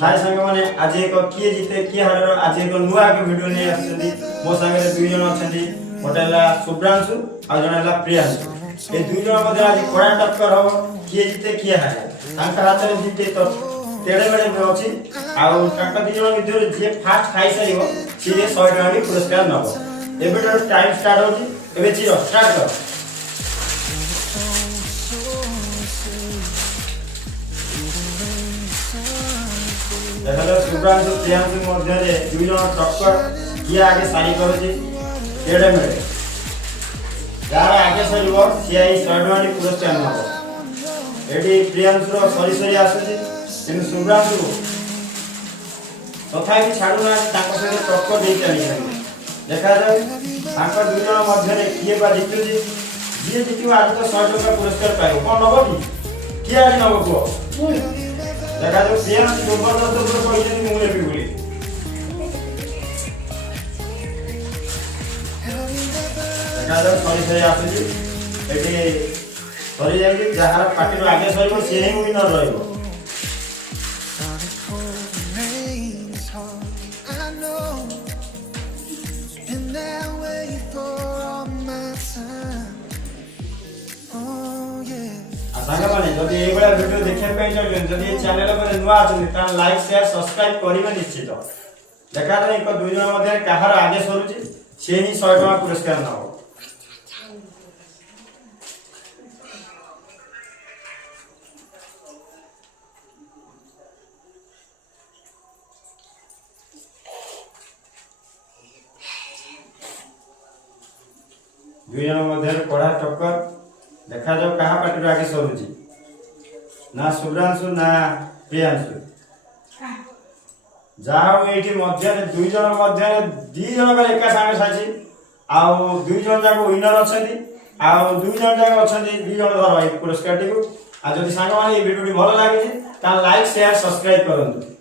हाय सांग माने आज एक किए जीते किए हारर आज एक नुआ के वीडियो नै आछथि मो संगे दुई जन अछथि होटलला सुब्रांशु आ जनला प्रियांशु ए दुई जन मध्ये आज कोड़ा टक्कर हो किए जीते किए हारे तांका हाथ रे जीते तो तेडे बेडे में अछि आ तांका दुई जन भितर जे फास्ट खाइ सरियो से 100 टका भी पुरस्कार नबो एबेटर टाइम स्टार्ट होछि एबे चिरो स्टार्ट कर देखो सुब्रांशु प्रियांशु मध्य दुई जन टक्कर किए आगे सारी करुचे टेढ़े मेढ़े जार आगे सर सी 100 टका पुरस्कार नब ये प्रियांशुर सरी सरी आसुची कि सुब्रांशु तथा छाड़ूना सहित टक्कर दे चली देखा जाए दुई जन मध्य किए जीतु जी जीत आज तो 100 टका पुरस्कार पाइब कौन नब कि किए आज नब कह देखा जो प्रियांशु जबरदस्त तो कहते हैं मुझे भी बोली देखा जो सरी सरी आसुची एटी सरी जाई जहार पार्टी रो आगे सरीबो से ही विनर रहइबो सांगा माने जदि ए बडा वीडियो देखै पय चलन जदि ए चैनल पर नुवा अछन त लाइक शेयर सब्सक्राइब करिवे निश्चित देखा रे एक दुई जन मध्ये काहर आगे सरुची से ही 100 टका पुरस्कार नहो दुई जन मध्ये पढ़ा टक्कर देखा जाओ कहा पार्टी आगे सरुची ना सुब्रांशु ना प्रियांशु जाओ एठी मध्य दुई जन मध्य दी जन का एका संगे साची आउ दुई जन जाक विनर अछंती आउ दुई जन जाक अछंती दी जन धर पुरस्कार टिकु आ जदि सांग माने ए वीडियो भलो लागे ता लाइक शेयर सब्सक्राइब करंतु।